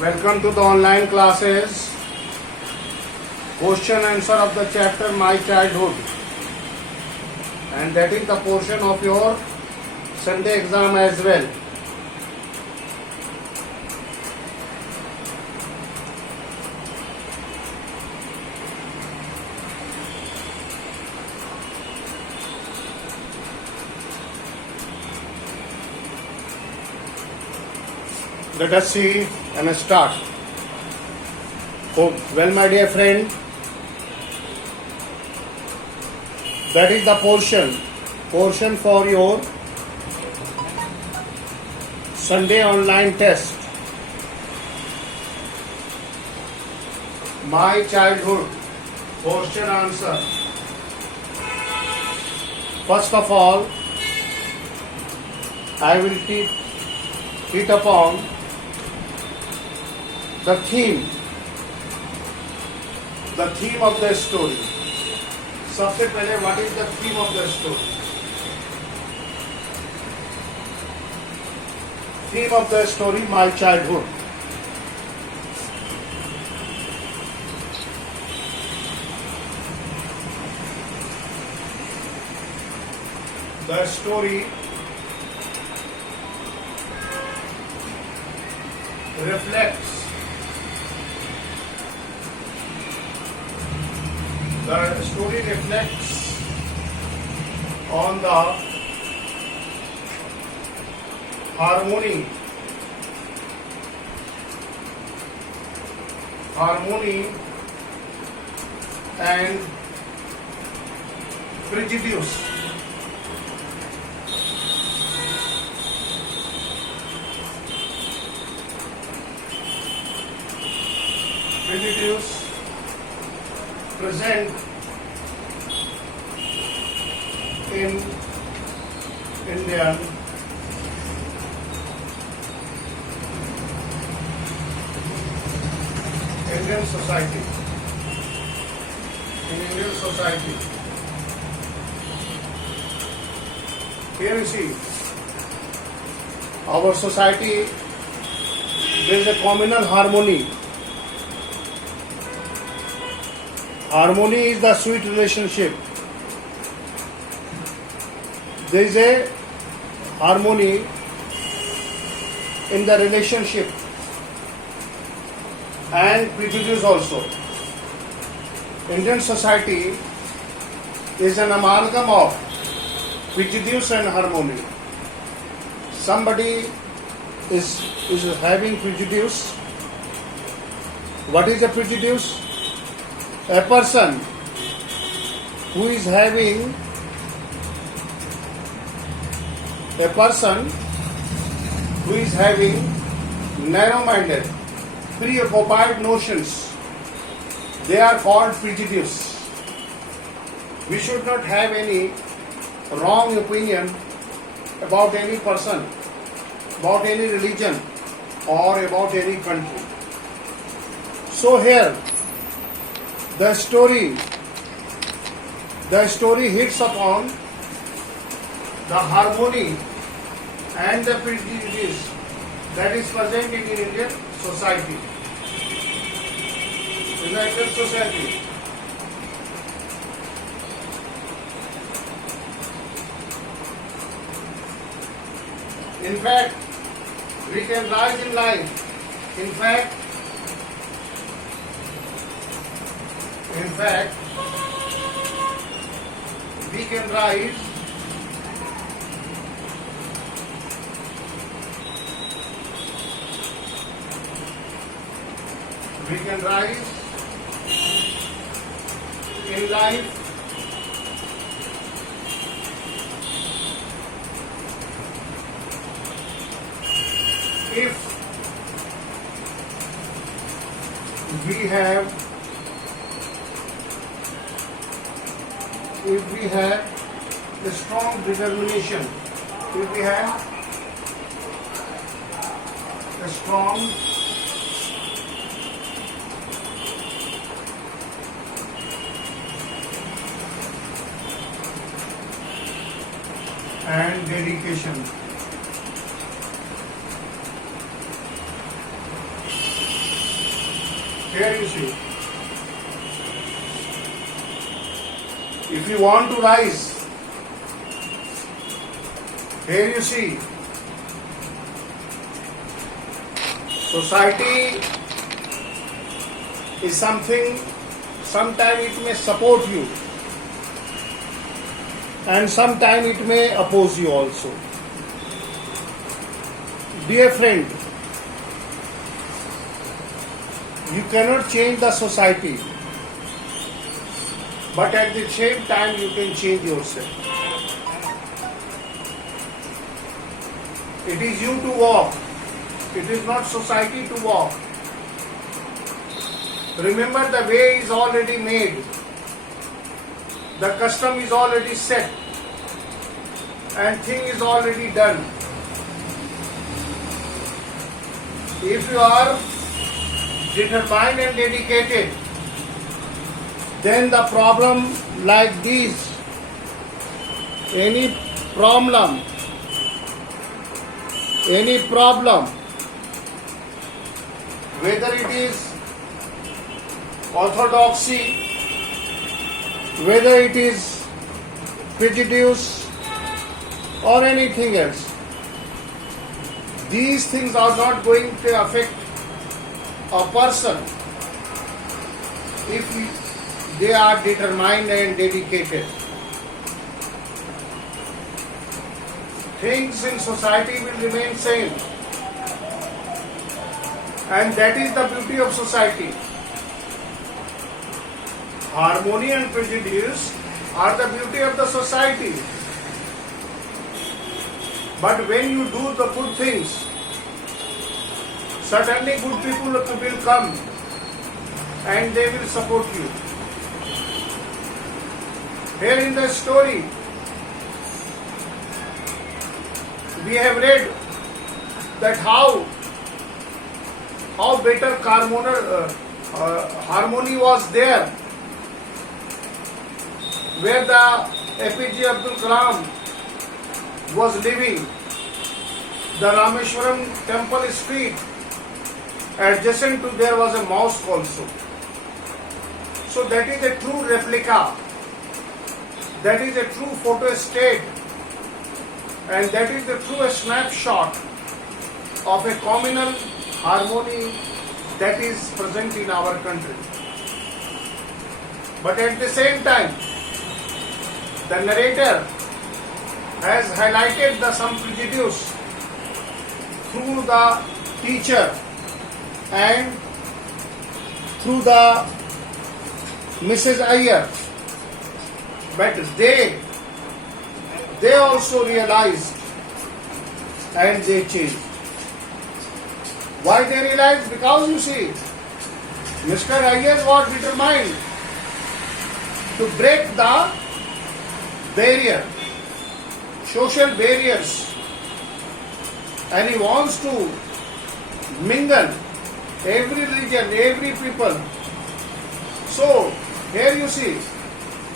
Welcome to the online classes. Question answer of the chapter My Childhood, and that is the portion of your Sunday exam as well. Let us see and start. Oh, well, my dear friend, that is the portion for your Sunday online test. My childhood, question answer. First of all, I will hit upon the theme of the story. सबसे पहले what is the theme of the story? Theme of the story, my childhood. The story reflects on the harmony and prejudice present in Indian society. Here you see, our society, there is a communal harmony. Harmony is the sweet relationship. There is a harmony in the relationship and prejudice also. Indian society is an amalgam of prejudice and harmony. Somebody is having prejudice. What is a prejudice? A person who is having narrow-minded, preoccupied notions, they are called prejudice. We should not have any wrong opinion about any person, about any religion, or about any country. So here, the story hits upon the harmony and the prejudice that is present in Indian society. In fact, we can rise in life. In fact, we can rise in life if we have a strong determination, if we have a strong and dedication. Here you see. If you want to rise, here you see. Society is something, sometimes it may support you and sometimes it may oppose you also. Dear friend, you cannot change the society, but at the same time you can change yourself. It is you to walk. It is not society to walk. Remember, the way is already made. The custom is already set. And thing is already done. If you are determined and dedicated, then the problem like this, any problem, whether it is orthodoxy, whether it is prejudice or anything else, these things are not going to affect a person if they are determined and dedicated. Things in society will remain same, and that is the beauty of society. Harmony and prejudice are the beauty of the society. But when you do the good things, certainly good people will come and they will support you. Here in the story, we have read that how better harmony was there, where the APJ Abdul Kalam was living. The Rameshwaram temple street, adjacent to there was a mosque also. So that is a true replica, that is a true photo state, and that is the true snapshot of a communal harmony that is present in our country. But at the same time, the narrator has highlighted some prejudice through the teacher and through the Mrs. Iyer. But they also realized and they changed. Why they realized? Because you see, Mr. Iyer was determined to break the barrier, social barriers, and he wants to mingle every religion, every people. So here you see,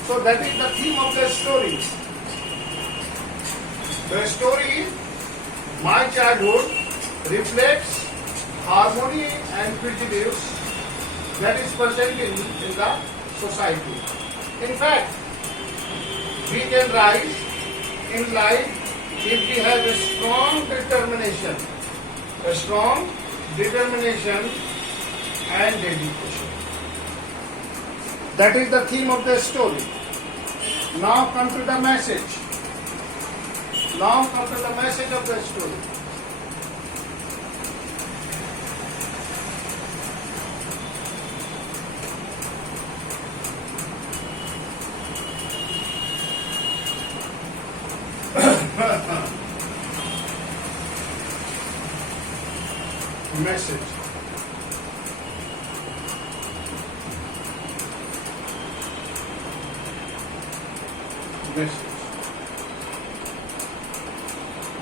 so that is the theme of the story. The story, My Childhood, reflects harmony and prejudice that is present in the society. In fact, we can rise in life if we have a strong determination and dedication. That is the theme of the story. Now come to the message. Now come to the message of the story. Message.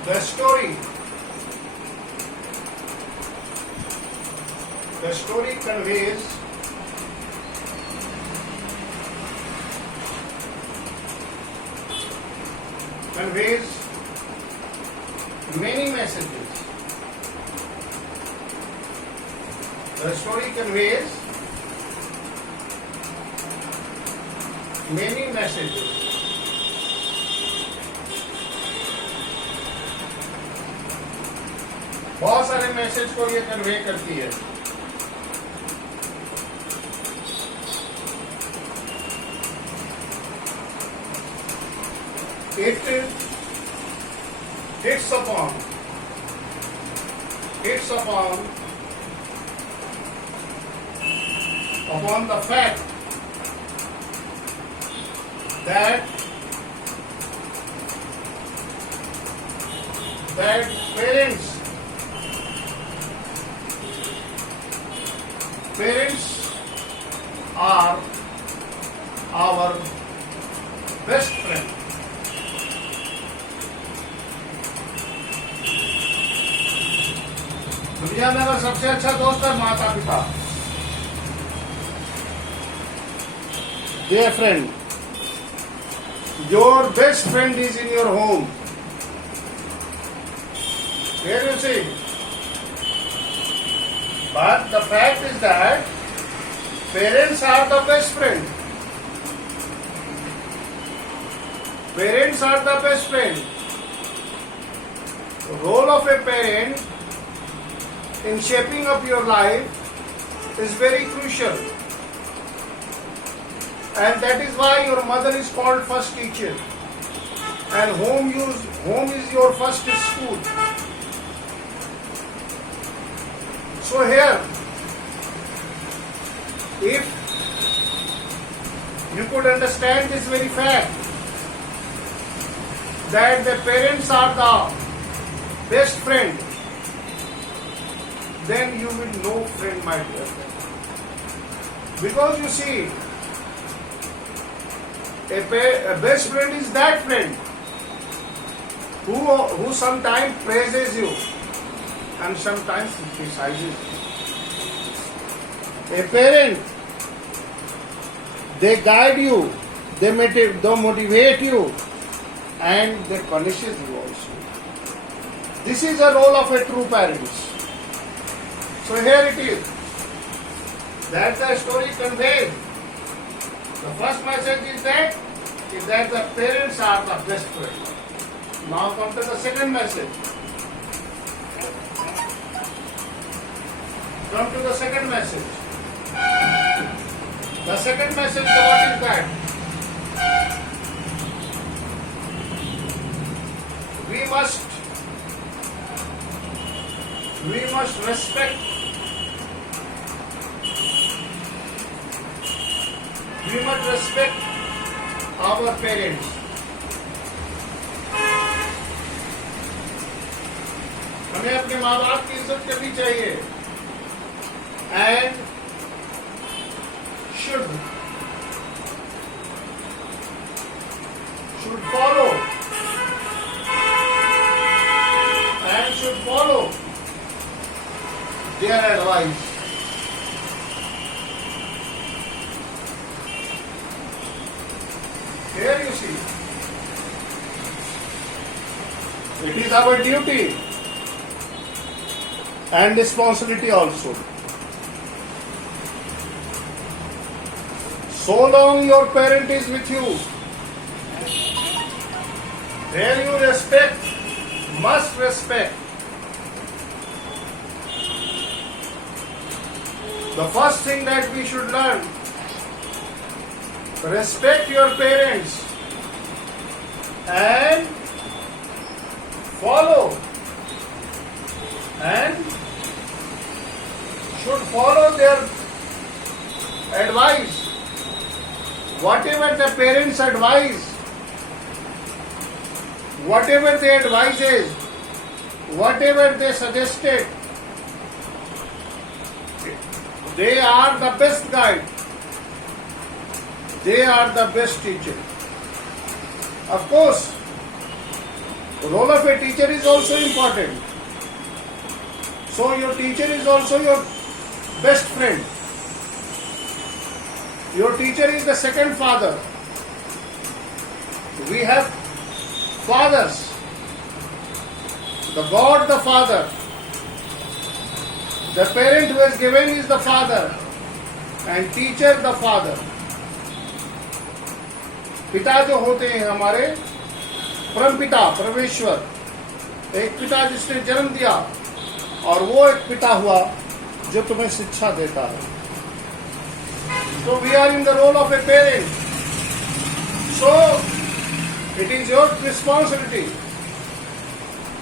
The story conveys many messages. The story conveys many messages. बहुत सारे message को ये convey करती है. It hits upon the fact that parents are our best friend. दुनिया में अगर सबसे अच्छा दोस्त है माता पिता. Dear friend, your best friend is in your home. Here you see. But the fact is that parents are the best friend. Parents are the best friend. The role of a parent in shaping up your life is very crucial. And that is why your mother is called first teacher. And home is your first school. So here, if you could understand this very fact, that the parents are the best friend, then you will know friend, my dear friend. Because you see, a best friend is that friend who sometimes praises you and sometimes criticizes you. A parent, they guide you, they motivate you, and they punishes you also. This is the role of a true parent. So here it is. That the story conveys. The first message is that the parents are the best friend. Now come to the second message. Come to the second message. The second message, what is that? We must respect. We must respect our parents. हमें अपने माँ बाप की इज्जत करनी चाहिए. And should follow their advice. Here you see, it is our duty and responsibility also. So long your parent is with you, there you must respect. The first thing that we should learn, respect your parents and should follow their advice. Whatever the parents advise, whatever they advises, whatever they suggested, they are the best guide. They are the best teacher. Of course, the role of a teacher is also important. So your teacher is also your best friend. Your teacher is the second father. We have fathers. The God the Father. The parent who is given is the father, and teacher the father. पिता जो होते हैं हमारे परम पिता परमेश्वर, एक पिता जिसने जन्म दिया, और वो एक पिता हुआ जो तुम्हें शिक्षा देता है. So we are in the role of a parent. So it is your responsibility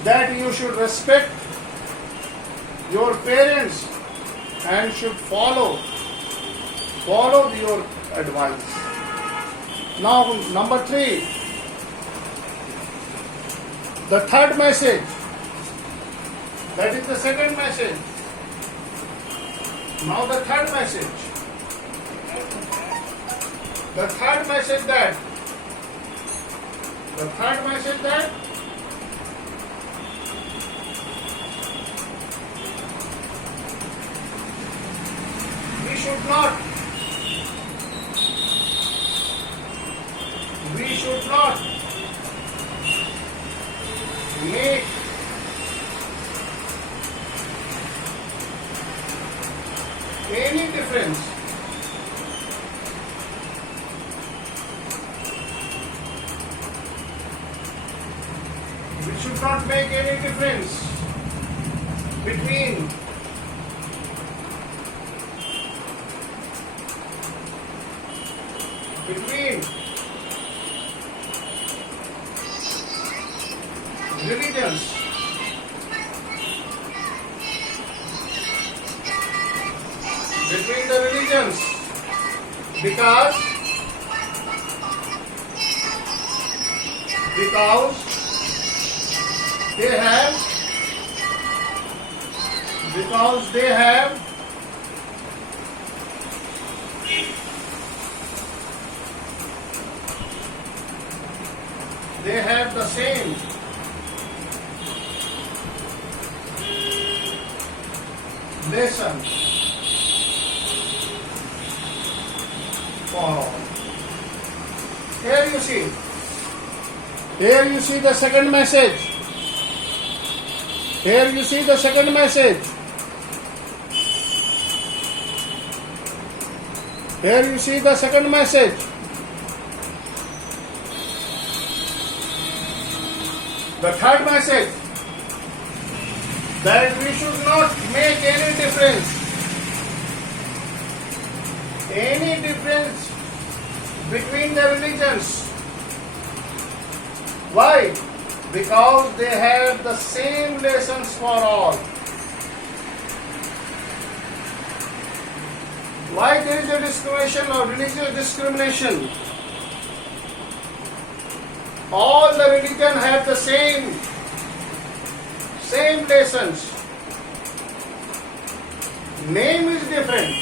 that you should respect your parents and should follow your advice. Now number 3, the third message, that is the second message. Now the third message. The third message that we should not make any difference between religions. Between the religions, because they have the same lesson for all. Here you see the second message. Here you see the second message. Here you see the second message. The third message, that we should not make any difference between the religions. Why? Because they have the same lessons for all. Why there is a discrimination or religious discrimination? All the religion have the same lessons. Name is different.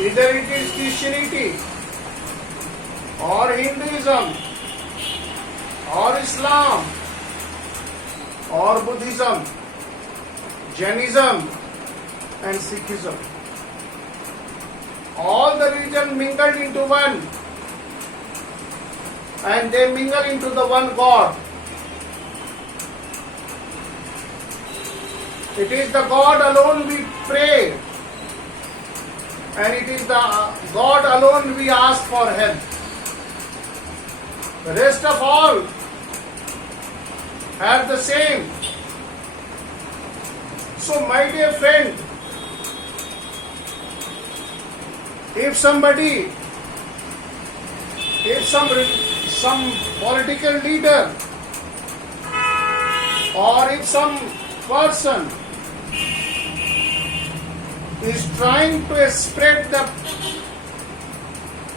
Either it is Christianity or Hinduism or Islam or Buddhism, Jainism and Sikhism. All the religion mingled into one, and they mingle into the one God. It is the God alone we pray, and it is the God alone we ask for help. The rest of all have the same. So my dear friend, if some political leader or if some person is trying to spread the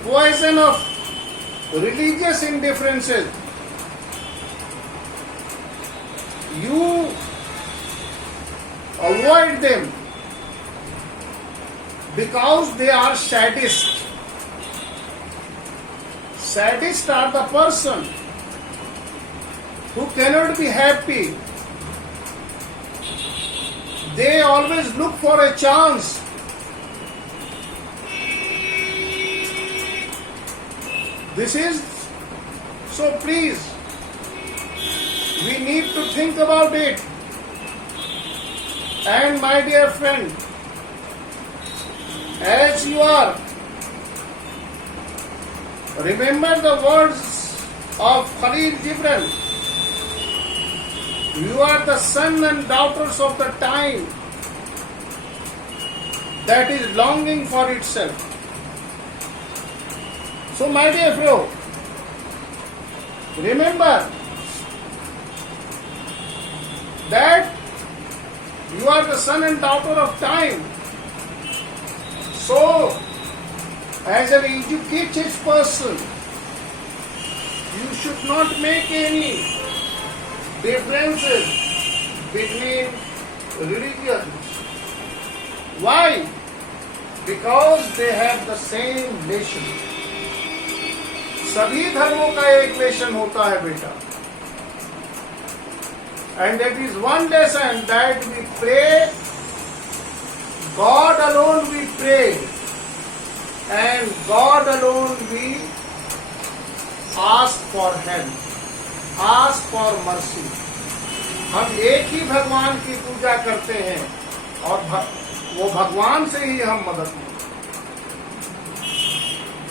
poison of religious indifferences, you avoid them, because they are sadists. Sadists are the person who cannot be happy. They always look for a chance. This is, so please, we need to think about it. And my dear friend, as you are. Remember the words of Khalil Gibran. You are the son and daughters of the time that is longing for itself. So my dear friend, remember that you are the son and daughter of time. So, as an educated person, you should not make any differences between religions. Why? Because they have the same nation. सभी धर्मों का एक nation होता है बेटा. And that is one lesson that we pray, God alone we pray, and God alone we ask for help, ask for mercy. हम एक ही भगवान की पूजा करते हैं और वो भगवान से ही हम मदद लेते हैं.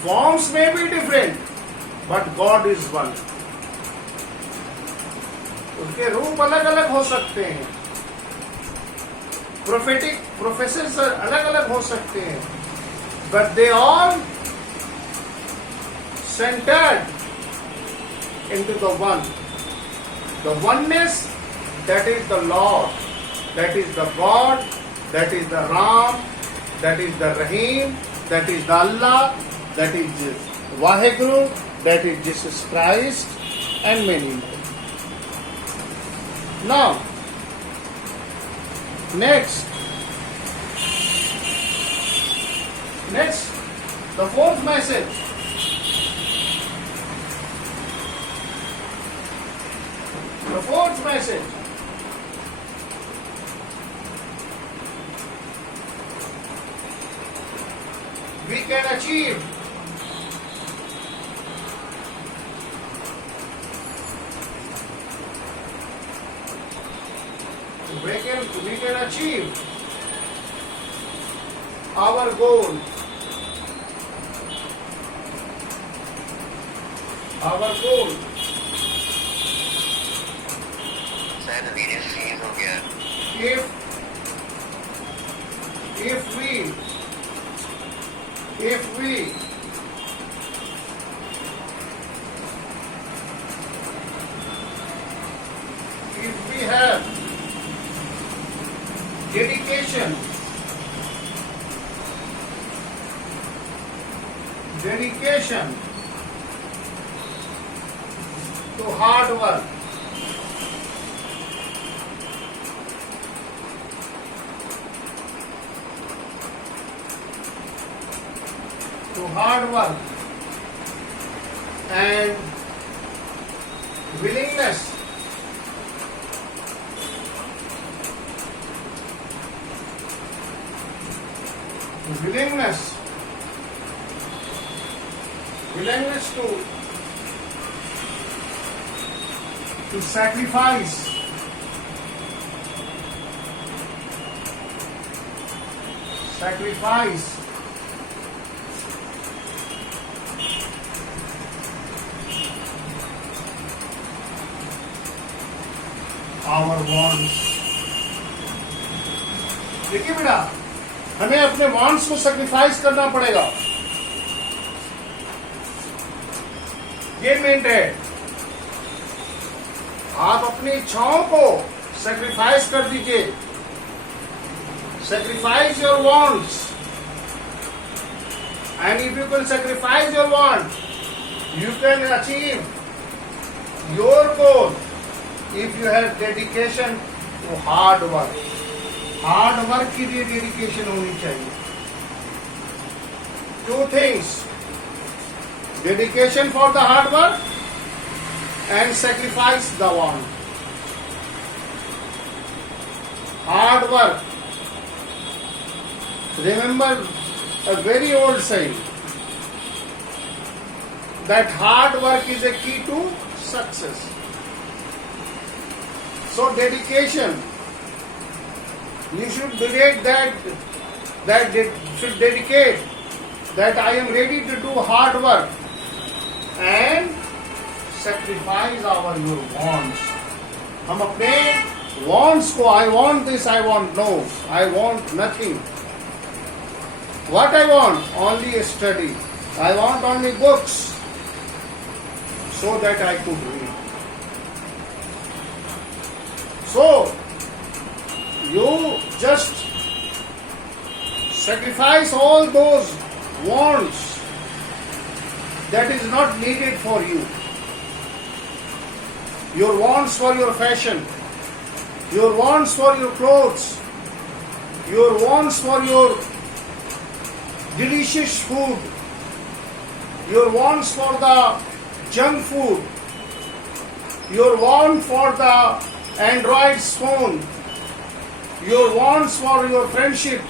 Forms may be different, but God is one. उनके रूप अलग अलग हो सकते हैं, प्रोफेटिक प्रोफेसर्स अलग अलग हो सकते हैं, but they all centred into the one. The oneness, that is the Lord, that is the God, that is the Ram, that is the Rahim, that is the Allah, that is Waheguru, that is Jesus Christ, and many more. Now, next, the fourth message. The fourth message. We can achieve we can achieve our goal. Our goal. शायद video freeze हो गया. If we have dedication to hard work, and willingness to sacrifice our wants. देखिए बेटा, हमें अपने wants को sacrifice करना पड़ेगा. ये मेन है. आप अपनी इच्छाओं को सैक्रिफाइस कर दीजिए. Sacrifice your wants, and if you can sacrifice your wants, you can achieve your goal if you have dedication to hard work. Hard work के लिए डेडिकेशन होनी चाहिए. Two things: dedication for the hard work and sacrifice the want. Hard work. Remember a very old saying that hard work is a key to success. So dedication, you should believe that that they should dedicate, that I am ready to do hard work and sacrifice our your wants. हम अपने wants को I want this, I want no, I want nothing. What I want? Only a study. I want only books so that I could read. So, you just sacrifice all those wants that is not needed for you. Your wants for your fashion, your wants for your clothes, your wants for your delicious food, your wants for the junk food, your want for the Android phone, your wants for your friendship,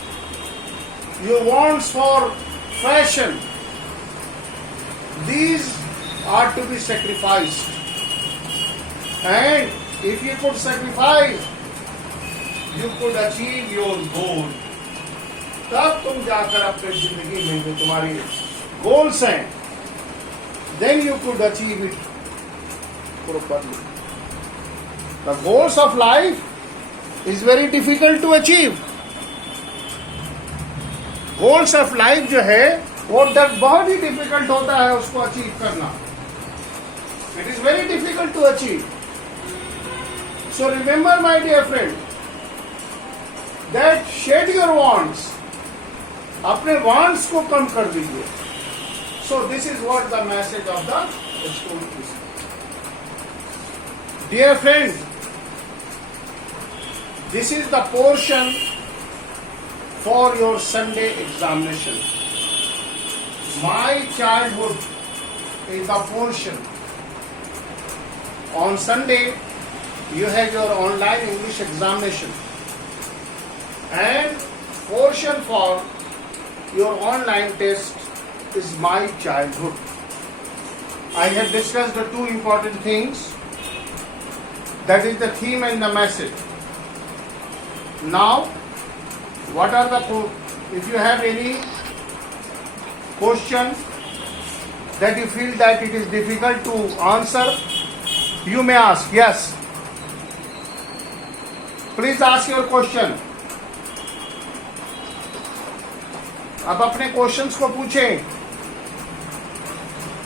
your wants for fashion, these are to be sacrificed. And if you could sacrifice, you could achieve your goal. तब तुम जाकर अपनी जिंदगी में जो तुम्हारी goals हैं, then you could achieve it properly. The goals of life is very difficult to achieve. Goals of life जो है वो बहुत ही difficult होता है उसको achieve करना. It is very difficult to achieve. So remember, my dear friend, that shed your wants. अपने wants को कम कर दीजिए. So this is what the message of the school is. Dear friend, this is the portion for your Sunday examination. My childhood is the portion. On Sunday, you have your online English examination, and portion for your online test is my childhood. I have discussed the two important things, that is the theme and the message. Now, what are the, if you have any question that you feel that it is difficult to answer, you may ask. Yes. Please ask your question. अब अपने questions को पूछें.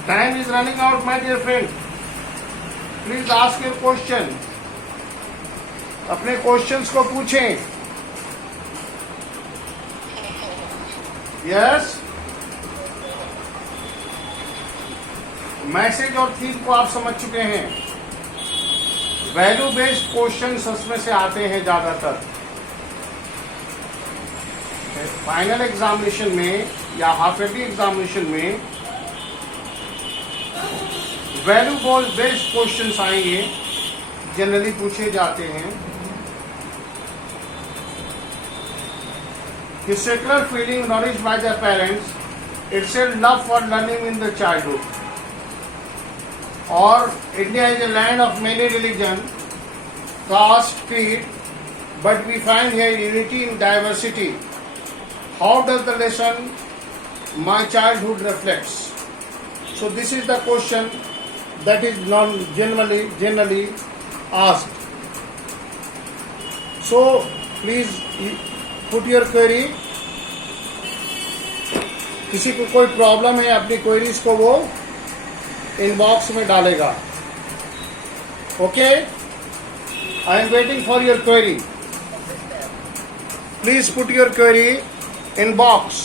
Time is running out, my dear friend. Please ask your question. अपने questions को पूछें. Yes. Message और theme को आप समझ चुके हैं. वैल्यू बेस्ड क्वेश्चंस उसमें से आते हैं ज्यादातर. फाइनल एग्जामिनेशन में या हाफ ईयरली एग्जामिनेशन में वैल्यू बेस्ड क्वेश्चंस आएंगे, जनरली पूछे जाते हैं. The secular feeling nourished by the parents, itself love for learning in the childhood. Or India is a land of many religion, caste, creed, but we find here unity in diversity. How does the lesson my childhood reflects? So this is the question that is generally asked. So please put your query. किसी को कोई problem है अपनी queries को वो inbox में डालेगा. Okay, I am waiting for your query. Please put your query in box.